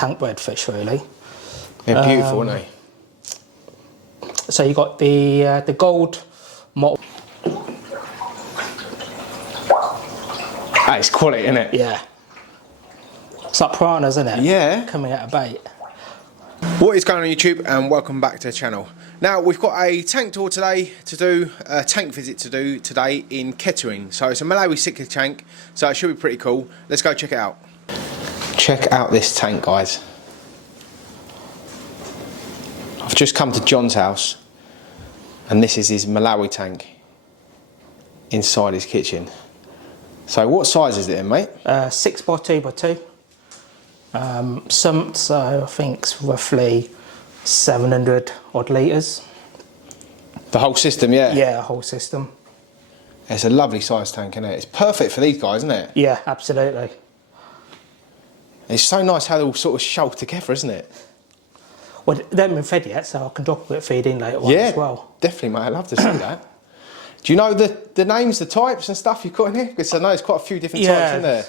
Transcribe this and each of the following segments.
tank bred fish really. They're beautiful, aren't they? So you got the gold mottled. That is quality, isn't it? Yeah. It's like piranhas, isn't it? Yeah. Coming out of bait. What is going on YouTube, and welcome back to the channel. Now we've got a tank tour today to do, a tank visit to do today in Kettering. So it's a Malawi CICHLID tank, so it should be pretty cool. Let's go check it out. Check out this tank, guys. I've just come to John's house and this is his Malawi tank inside his kitchen. So what size is it then, mate? 6 by 2 by 2. Sump, so I think it's roughly 700 odd litres. The whole system, yeah? Yeah, the whole system. It's a lovely size tank, isn't it? It's perfect for these guys, isn't it? Yeah, absolutely. It's so nice how they're all sort of shoved together, isn't it? Well, they haven't been fed yet, so I can drop a bit of feed in later on as well. Definitely, mate. I'd love to see that. Do you know the names, the types and stuff you've got in here? Because I know there's quite a few different types in there.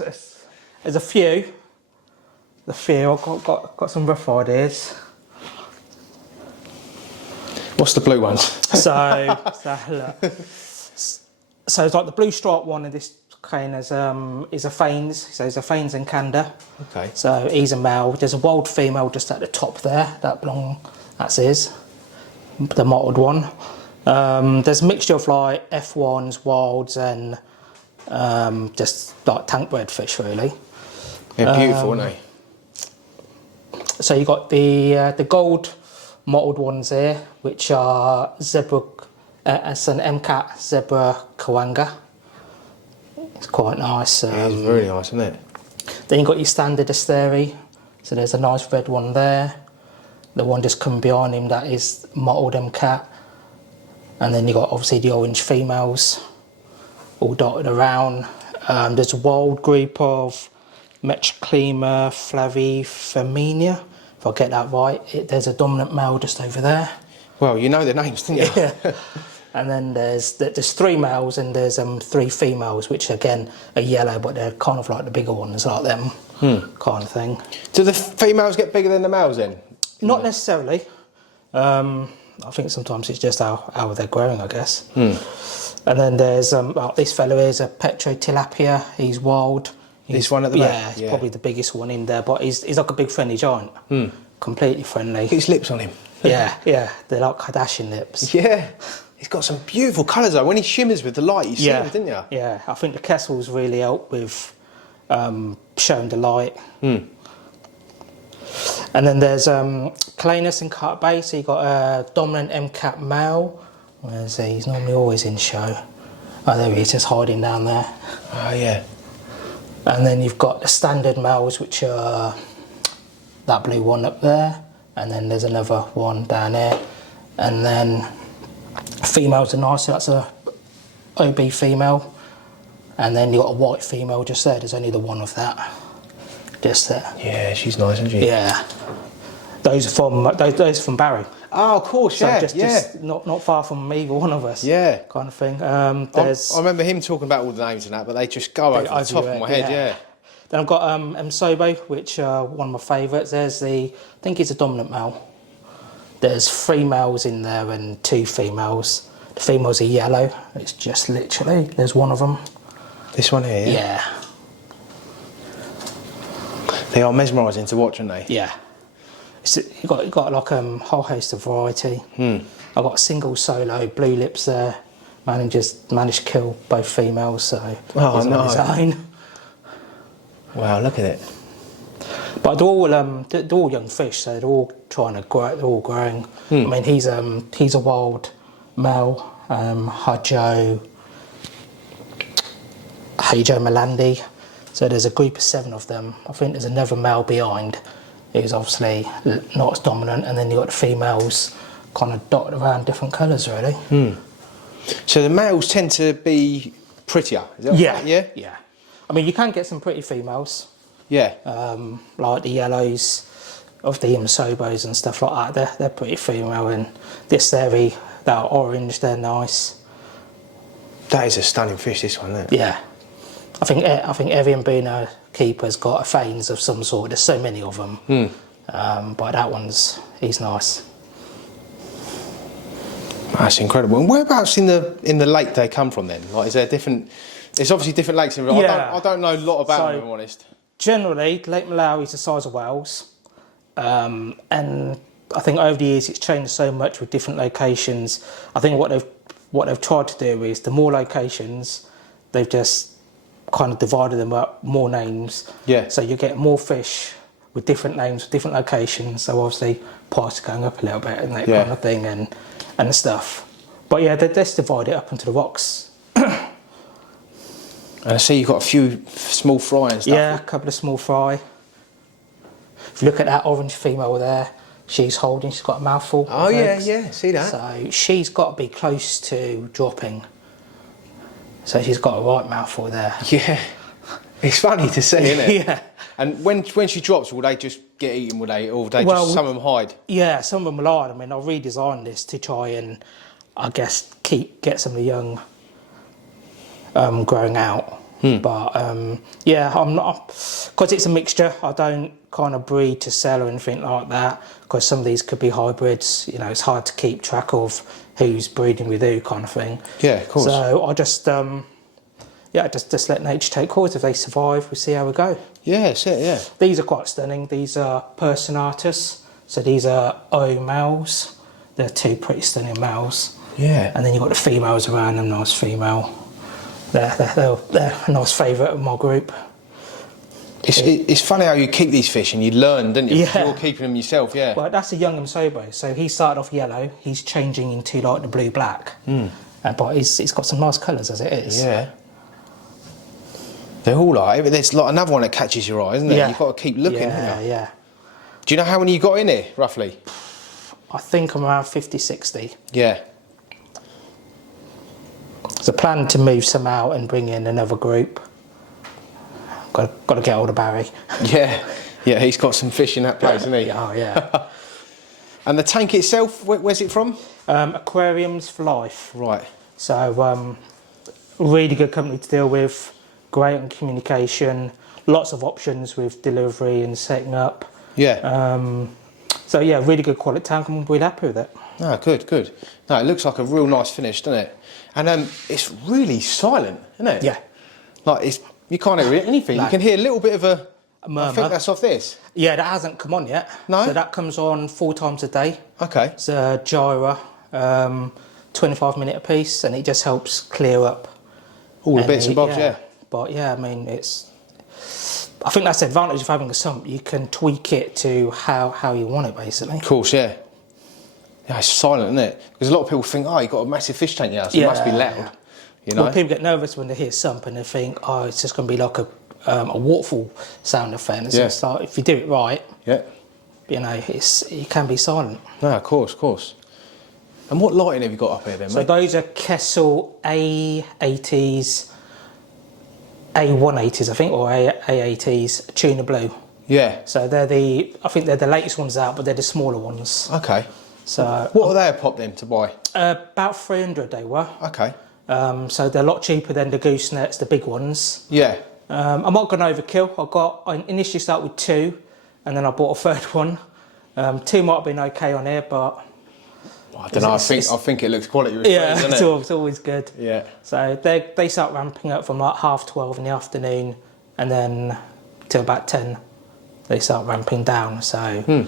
There's a few. I've got some rough ideas. What's the blue ones? So it's like the blue stripe one in this kind is a Fanes. So there's a Fanes and Canda. Okay. So he's a male. There's a wild female just at the top there. That's his. The mottled one. There's a mixture of like F1s, wilds, and just like tank bred fish really. They're beautiful, aren't they? So you got the gold mottled ones here, which are zebra. It's an MCAT zebra kawanga. It's quite nice. Yeah, it's really nice, isn't it? Then you got your standard asteri. So there's a nice red one there. The one just coming behind him, that is mottled MCAT. And then you got obviously the orange females, all dotted around. There's a wild group of Metroclima flavifemina, if I get that right. There's a dominant male just over there. Well, you know their names, didn't you? Yeah. And then there's 3 males and there's 3 females, which again are yellow, but they're kind of like the bigger ones, like them kind of thing. Do the females get bigger than the males then? Not necessarily. I think sometimes it's just how they're growing, I guess. And then there's this fellow here is a Petro tilapia. He's wild. This one at the back? Yeah, he's probably the biggest one in there, but he's like a big friendly giant. Completely friendly. His lips on him. Yeah, they're like Kardashian lips. Yeah. He's got some beautiful colours though. When he shimmers with the light, you see him, didn't you? Yeah, I think the kessils really help with showing the light. And then there's cloudiness and cut base. So you got a dominant MCAT male. Where is he? He's normally always in show. Oh, there he is, just hiding down there. Oh yeah. And then you've got the standard males, which are that blue one up there, and then there's another one down there, and then females are nice. So that's a OB female, and then you've got a white female just there. There's only the one of that, just there. Yeah, she's nice, isn't she? Yeah, those are from Barry. Oh, of course, So yeah, just not far from either one of us. Yeah, kind of thing. I remember him talking about all the names and that, but they just go over the top of my head. Yeah. Then I've got Msobo, which one of my favourites. There's I think he's a dominant male. There's 3 males in there and 2 females. The females are yellow. It's just literally, there's one of them. This one here? Yeah. They are mesmerising to watch, aren't they? Yeah. You've got like a whole host of variety. I've got a single solo, blue lips there. Managed to kill both females, so he's on his own. Wow, look at it. But they're all young fish, so they're all trying to grow. They're all growing. I mean, he's a wild male, Hajo Malandi. So there's a group of 7 of them. I think there's another male behind, who's obviously not as dominant, and then you've got the females kind of dotted around different colours, really. So the males tend to be prettier, is that right? Yeah. I mean, you can get some pretty females. Yeah. Like the yellows of the Msobos and stuff like that. They're pretty female, and this that orange, they're nice. That is a stunning fish, this one, isn't it? Yeah. I think every mbuna keeper's got a fanes of some sort. There's so many of them. But that he's nice. That's incredible. And whereabouts in the lake they come from then? Like, is there different? It's obviously different lakes in Fluval. Yeah. I don't know a lot about them, if I'm honest. Generally, Lake Malawi is the size of Wales, and I think over the years it's changed so much with different locations. I think what they've tried to do is the more locations, they've just kind of divided them up, more names. Yeah. So you get more fish with different names, different locations. So obviously price is going up a little bit and that kind of thing and stuff. But yeah, they just divide it up into the rocks. And I see you've got a few small fry and stuff. Yeah, a couple of small fry. If you look at that orange female there, she's got a mouthful. Oh yeah, see that? So she's got to be close to dropping. So she's got a right mouthful there. Yeah. It's funny to see, isn't it? Yeah. And when she drops, will they just get eaten, or just some of them hide? Yeah, some of them will hide. I mean, I've redesigned this to try and, I guess, get some of the young growing out. But yeah, I'm not, because it's a mixture. I don't kind of breed to sell or anything like that, because some of these could be hybrids. You know, it's hard to keep track of who's breeding with who, kind of thing. Yeah, of course. So I just just let nature take course. If they survive, we see how we go. Yeah, that's it, yeah. These are quite stunning. These are personatus. So these are O males. They're two pretty stunning males. Yeah. And then you've got the females around them, nice female. They're a nice favourite of my group. It's funny how you keep these fish and you learn, don't you? Yeah. You're keeping them yourself, yeah. Well, that's a young Msobo. So he started off yellow. He's changing into like the blue-black. But he's got some nice colours as it is. Yeah. They're all like, but there's like another one that catches your eye, isn't there? Yeah. You've got to keep looking, haven't you? Yeah. Do you know how many you got in here, roughly? I think I'm around 50, 60. Yeah. There's a plan to move some out and bring in another group. Got to get hold of Barry. Yeah, he's got some fish in that place, hasn't he? Oh, yeah. And the tank itself, where's it from? Aquariums for Life. Right. So, really good company to deal with, great on communication, lots of options with delivery and setting up. Yeah. So yeah, really good quality tank. I'm really happy with it. No, good. No, it looks like a real nice finish, doesn't it? And it's really silent, isn't it? Yeah. Like you can't hear anything. You can hear a little bit of a murmur. I think that's off this. Yeah, that hasn't come on yet. No. So that comes on 4 times a day. Okay. It's a gyra, 25-minute a piece, and it just helps clear up all the bits and bobs. Yeah. But yeah, I mean, I think that's the advantage of having a sump. You can tweak it to how you want it, basically. Of course, yeah. Yeah, it's silent, isn't it? Because a lot of people think, oh, you've got a massive fish tank here, so it must be loud. You know? Well, people get nervous when they hear sump and they think, oh, it's just going to be like a waterfall sound effect. It's just like, if you do it right, you know, it can be silent. No, of course. And what lighting have you got up here then, mate? So those are Kessel A80s, A180s, I think, or A80s, tuna blue. Yeah. So I think they're the latest ones out, but they're the smaller ones. Okay. So what are they a pop then to buy? About 300 they were. Okay. So they're a lot cheaper than the goosenets, the big ones. Yeah. I'm not going to overkill. I initially started with 2, and then I bought a third one. 2 might have been okay on here, but I don't know. I think it looks quality. Yeah, doesn't it's it? always good. Yeah. So they start ramping up from like 12:30 in the afternoon, and then till about 10, they start ramping down. So.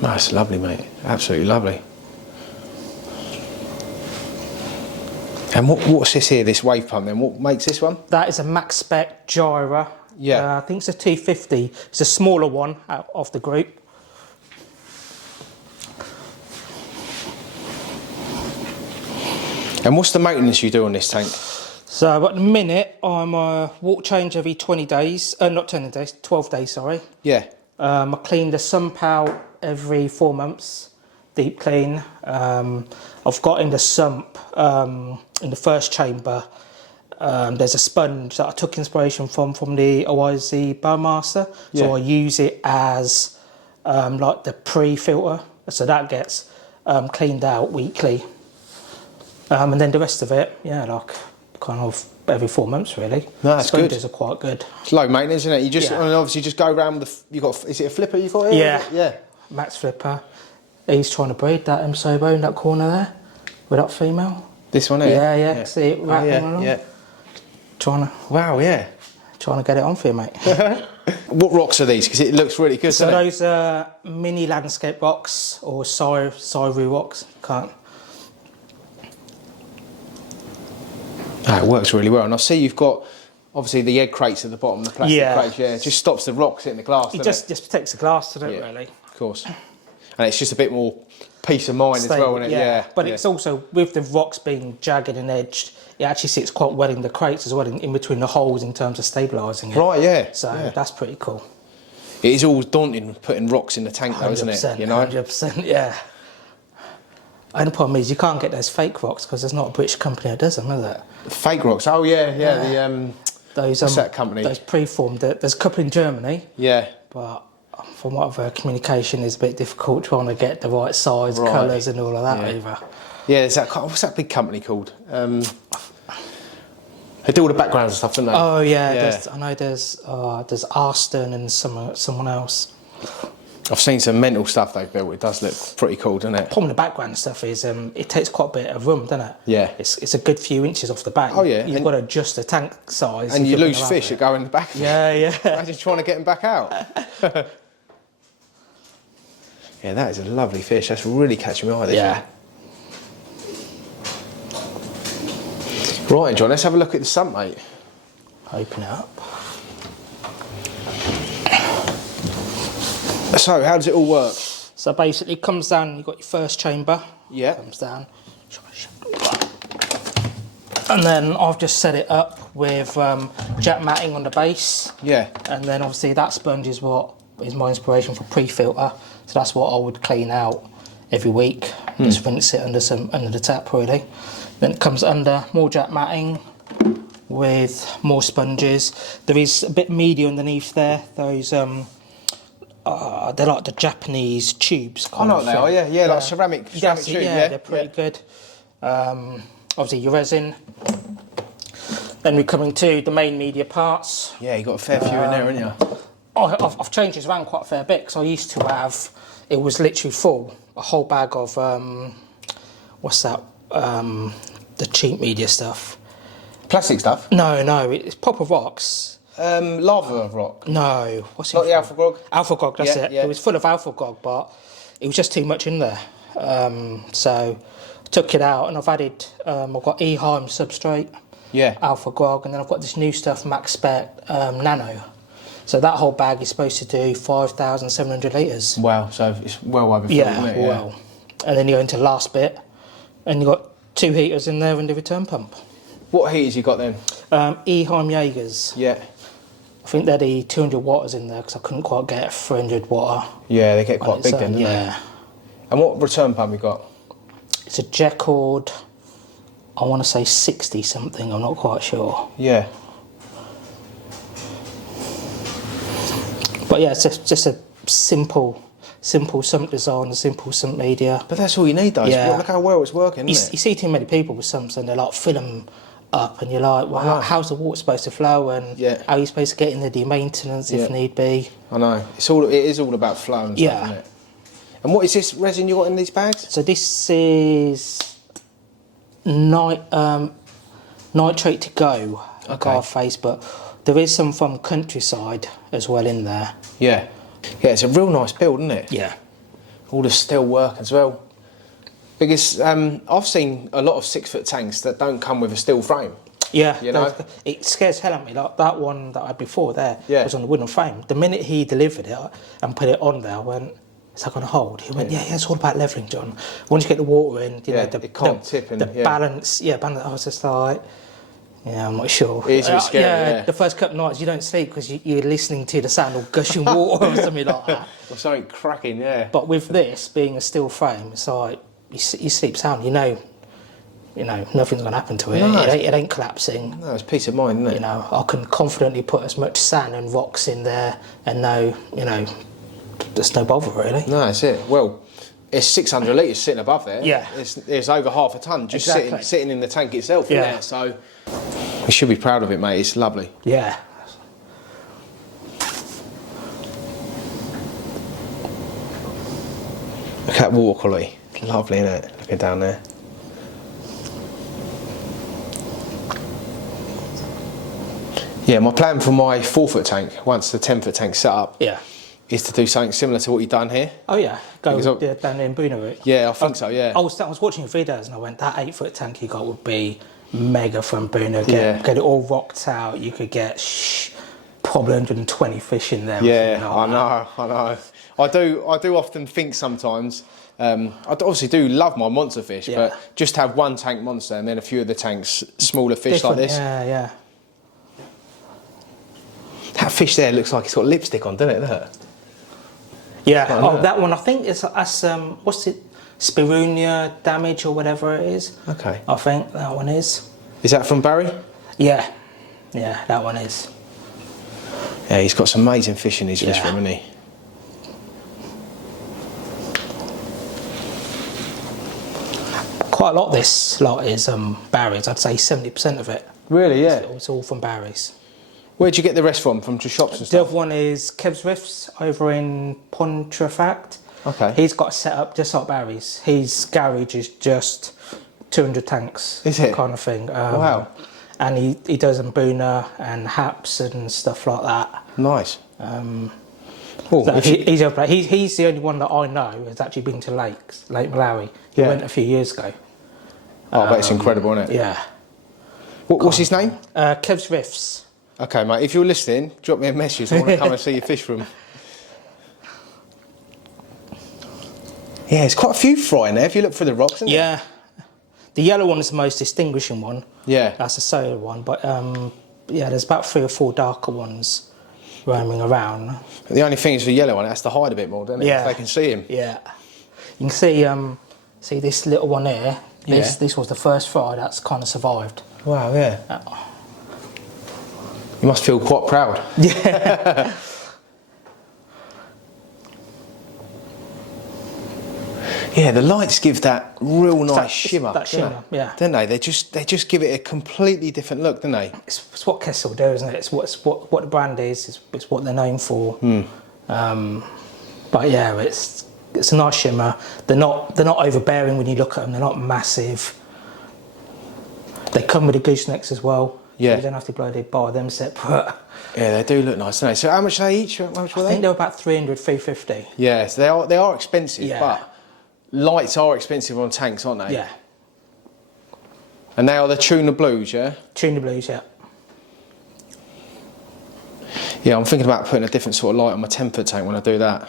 No, it's lovely, mate. Absolutely lovely. And what's this here, this wave pump then? What makes this one? That is a max spec gyra. Yeah. I think it's a 250. It's a smaller one out of the group. And what's the maintenance you do on this tank? So at the minute, I'm water change every 20 days. Not 20 days, 12 days, sorry. Yeah. I clean the sump out every 4 months, deep clean. I've got in the sump, in the first chamber, there's a sponge that I took inspiration from the OIZ Bowmaster. Yeah. So I use it as like the pre-filter. So that gets cleaned out weekly. And then the rest of it, like kind of every 4 months really. No, that's good. Sponges are quite good. It's low maintenance, isn't it? You just, Yeah. and obviously just go around with the, you got, is it a flipper you got here? Yeah. Yeah. Max flipper. He's trying to breed that Msobo in that corner there with that female. This one here? Yeah. See it rattling along? Yeah. Wow, yeah. Trying to get it on for you, mate. What rocks are these? Because it looks really good, So doesn't it? those are mini landscape rocks or Sairu rocks. Can't. It works really well. And I see you've got, obviously, the egg crates at the bottom, the plastic crates, yeah. It just stops the rocks hitting the glass, It doesn't just protects the glass, doesn't it, really? Of course. And it's just a bit more peace of mind as well, isn't it? Yeah. But it's also, with the rocks being jagged and edged, it actually sits quite well in the crates as well, in between the holes in terms of stabilising it. Right, yeah. So that's pretty cool. It is always daunting putting rocks in the tank though, isn't it? You know? 100%, yeah. And the problem is you can't get those fake rocks because there's not a British company that does them, is there? Fake rocks, oh yeah. Those, what's that company? Those pre-formed, there's a couple in Germany. Yeah. But from what I've heard, communication is a bit difficult trying to get the right size, colours and all of that over. Yeah, is that, what's that big company called? They do all the backgrounds and stuff, don't they? Oh yeah. I know there's Arston and someone else. I've seen some mental stuff they've built. It does look pretty cool, doesn't it? The problem with the background stuff is it takes quite a bit of room, doesn't it? Yeah. It's a good few inches off the back. Oh yeah. You've got to adjust the tank size. And you lose fish that go in the back. Yeah. Imagine trying to get them back out. Yeah, that is a lovely fish. That's really catching my eye, this one. Right, John, let's have a look at the sump, mate. Open it up. So, how does it all work? So basically it comes down, you've got your first chamber. Yeah. Comes down. And then I've just set it up with jet matting on the base. Yeah. And then obviously that sponge is what is my inspiration for pre-filter. So that's what I would clean out every week. Just rinse it under the tap really. Then it comes under more jet matting with more sponges. There is a bit media underneath there. Those they're like the Japanese tubes. I know what they are, yeah, like ceramic tube. Yeah, they're pretty good. Obviously your resin. Then we're coming to the main media parts. Yeah, you got a fair few in there, haven't you? I've changed this around quite a fair bit because I used to have, it was literally full, a whole bag of, what's that, the cheap media stuff. Plastic stuff? No, it's proper rocks. Lava rock? No, what's it? Not the alpha grog? Alpha grog, that's it. Yeah. It was full of alpha grog, but it was just too much in there. So I took it out and I've added, I've got Eheim substrate, alpha grog, and then I've got this new stuff, Max Spec Nano. So that whole bag is supposed to do 5,700 litres. Wow, so it's well over full, isn't it? Well. And then you go into the last bit, and you've got 2 heaters in there and the return pump. What heaters you got then? Eheim Jaegers. Yeah. I think they're the 200 watters in there because I couldn't quite get a 300 watt. Yeah, they get quite big then, don't they? And what return pump you got? It's a Jecord, I want to say 60 something, I'm not quite sure. Yeah. But yeah, it's just a simple sump design, a simple sump media. But that's all you need though. Yeah. Look how well it's working, You isn't it? see too many people with sumps and they're like, fill them up, and you're like, well, how's the water supposed to flow, and how are you supposed to get in the maintenance if need be? I know. It is all about flow and stuff, isn't it? And what is this resin you got in these bags? So this is nitrate to go, face, but there is some from Countryside as well in there. Yeah, it's a real nice build, isn't it? Yeah. All the steel work as well. Because I've seen a lot of 6-foot tanks that don't come with a steel frame. Yeah, you know? It scares hell out of me. Like that one that I had before there was on the wooden frame. The minute he delivered it and put it on there, I went, is that going to hold? He went, yeah, it's all about levelling, John. Once you get the water in, you know, it can't tip and, balance. Yeah, balance. I was just like, I'm not sure. It is a bit scary, the first couple of nights you don't sleep because you're listening to the sound of gushing water or something like that. Or something cracking, yeah. But with this being a steel frame, it's like you sleep sound. You know, nothing's going to happen to it. No, it ain't collapsing. No, it's peace of mind, isn't it? You know, I can confidently put as much sand and rocks in there and know, there's no bother really. No, that's it. Well, it's 600 litres sitting above there. Yeah. It's over half a tonne just sitting in the tank itself, isn't it? So You should be proud of it, mate. It's lovely. Yeah. Look at that water quality. Lovely, isn't it? Looking down there. Yeah, my plan for my 4-foot tank, once the 10-foot tank's set up, Yeah. is to do something similar to what you've done here. Oh yeah, Because down the mbuna route. Yeah, I think so, yeah. I was watching your videos and I went, that 8-foot tank you got would be mega for mbuna. Yeah. Get it all rocked out. You could get probably 120 fish in there. Yeah, I know. I do often think sometimes, I obviously do love my monster fish, Yeah. but just have one tank monster and then a few of the tanks smaller fish like this. Yeah, yeah. That fish there looks like it's got lipstick on, doesn't it? Look. Yeah. Oh, look. That one I think is what's it? Spirunia damage or whatever it is. Okay. I think that one is. Is that from Barry? Yeah. Yeah, that one is. Yeah, he's got some amazing fish in his fish room, hasn't he? Quite a lot of this lot is Barry's. I'd say 70% of it. Really, yeah. It's all from Barry's. Where'd you get the rest from? From just shops and The stuff? other one is Kev's Rifts over in Pontefract. Okay. He's got a setup just like Barry's. His garage is just 200 tanks. Is it? Kind of thing. Wow. And he does mbuna and haps and stuff like that. Nice. So if you- he's the only one that I know has actually been to Lake Malawi. He Yeah. went a few years ago. Oh, I bet it's incredible, isn't it? Yeah. What's his name? Kev's Rifts. Okay, mate, if you're listening, drop me a message. I want to come and see your fish room. Yeah, there's quite a few fry in there if you look through the rocks, isn't there? Yeah. The yellow one is the most distinguishing one. Yeah. That's a solar one, but yeah, there's about 3 or 4 darker ones roaming around. The only thing is the yellow one, it has to hide a bit more, doesn't it? Yeah. If they can see him. Yeah. You can see this little one here. This was the first fry that's kind of survived. Wow, yeah. You must feel quite proud. Yeah. Yeah, the lights give that real nice shimmer. That shimmer, yeah. Don't they? They just give it a completely different look, don't they? It's what Kessel do, isn't it? It's what the brand is. It's what they're known for. But yeah, it's a nice shimmer. They're not overbearing when you look at them. They're not massive. They come with the goosenecks as well. Yeah. So you don't have to bloody buy them separate. Yeah, they do look nice, don't they? So how much are they each? How much were I they? think they're about 300, 350. Yeah, so they are expensive, Yeah. but lights are expensive on tanks, aren't they? Yeah. And they are the tuna blues, yeah? Tuna blues, yeah. Yeah, I'm thinking about putting a different sort of light on my 10-foot tank when I do that.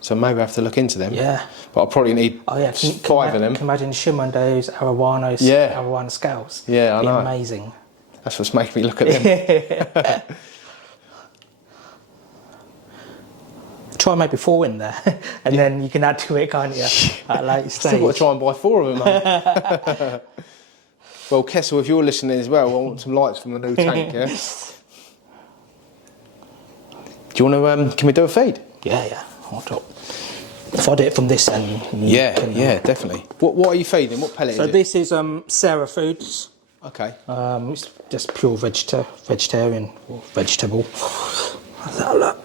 So maybe I have to look into them. Yeah. But I'll probably need Oh yeah, 5 of them. Can you imagine shimmer on those arowana scales? Yeah, I Be know. amazing. That's what's making me look at them. Try maybe 4 in there, and then you can add to it, can't you? At a later stage. Still got to try and buy 4 of them, mate. Well, Kessel, if you're listening as well, I want some lights from the new tank, yeah? Do you want to, can we do a feed? Yeah. Hold up. If I do it from this end. Yeah, definitely. What are you feeding? What pellet So is it? this is Sarah Foods. Okay. It's just pure vegetarian or vegetable. Let's have a look.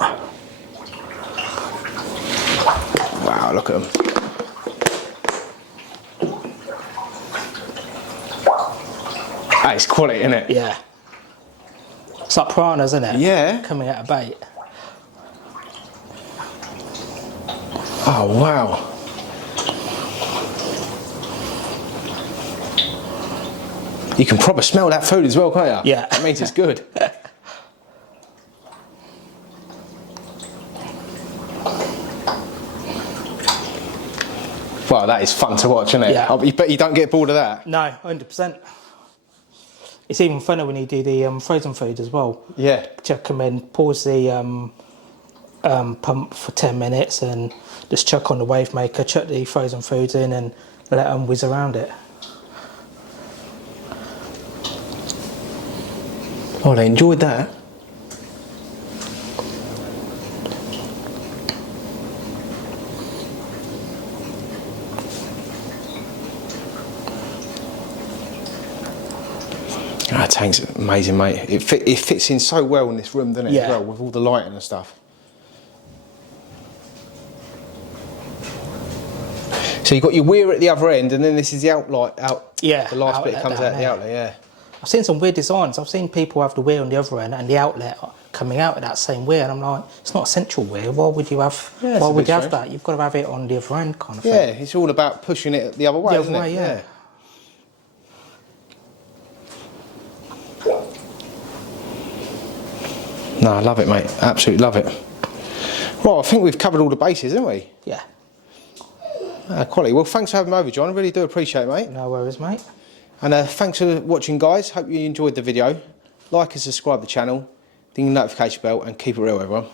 Wow, look at them. That is quality, isn't it? Yeah. It's like piranhas, isn't it? Yeah. Coming out of bait. Oh, wow. You can proper smell that food as well, can't you? Yeah. That means it's good. Well, that is fun to watch, isn't it? Yeah. I bet you don't get bored of that. No, 100%. It's even funner when you do the frozen food as well. Yeah. Chuck them in, pause the pump for 10 minutes and just chuck on the wave maker, chuck the frozen foods in and let them whiz around it. Oh, they enjoyed that. That tank's amazing, mate. It fits in so well in this room, doesn't it? Yeah. As well, with all the lighting and stuff. So you've got your weir at the other end, and then this is the outlet. Yeah, the last bit that comes out the outlet. Yeah. I've seen some weird designs. I've seen people have the weir on the other end and the outlet coming out of that same weir, and I'm like, it's not a central weir. Why would you have? Yeah, why would you have that? You've got to have it on the other end, kind of thing. Yeah, it's all about pushing it the other way, isn't it? Yeah. No, I love it, mate. Absolutely love it. Well, I think we've covered all the bases, haven't we? Yeah. Quality. Well, thanks for having me over, John. I really do appreciate it, mate. No worries, mate. And thanks for watching, guys. Hope you enjoyed the video. Like and subscribe to the channel, ding the notification bell, and keep it real, everyone.